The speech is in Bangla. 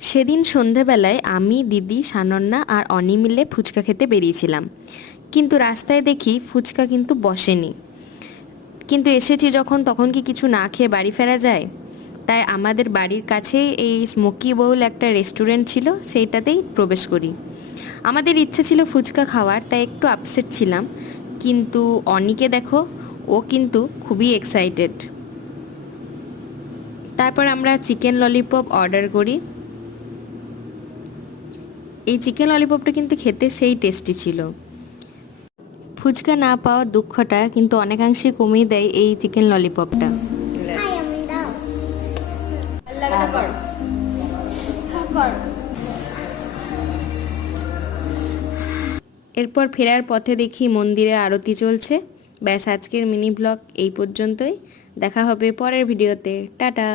সেদিন সন্ধেবেলায় আমি, দিদি, সানন্যা আর অনি মিলে ফুচকা খেতে বেরিয়েছিলাম, কিন্তু রাস্তায় দেখি ফুচকা কিন্তু বসেনি। কিন্তু এসেছি যখন, তখন কি কিছু না খেয়ে বাড়ি ফেরা যায়? তাই আমাদের বাড়ির কাছেই এই স্মোকি বাউল একটা রেস্টুরেন্ট ছিল, সেইটাতেই প্রবেশ করি। আমাদের ইচ্ছে ছিল ফুচকা খাওয়ার, তাই একটু আপসেট ছিলাম। কিন্তু অনিকে দেখো, ও কিন্তু খুবই এক্সাইটেড। তারপর আমরা চিকেন ললিপপ অর্ডার করি। এই চিকেন ললিপপটা কিন্তু খেতে সেই টেস্টি ছিল। ফুচকা না পাওয়ার দুঃখটা কিন্তু অনেকাংশে কমিয়ে দেয় এই চিকেন ললিপপটা। এরপর ফেরার পথে দেখি মন্দিরে আরতি চলছে। ব্যাস, আজকের মিনি ব্লগ এই পর্যন্তই। দেখা হবে পরের ভিডিওতে। টাটা।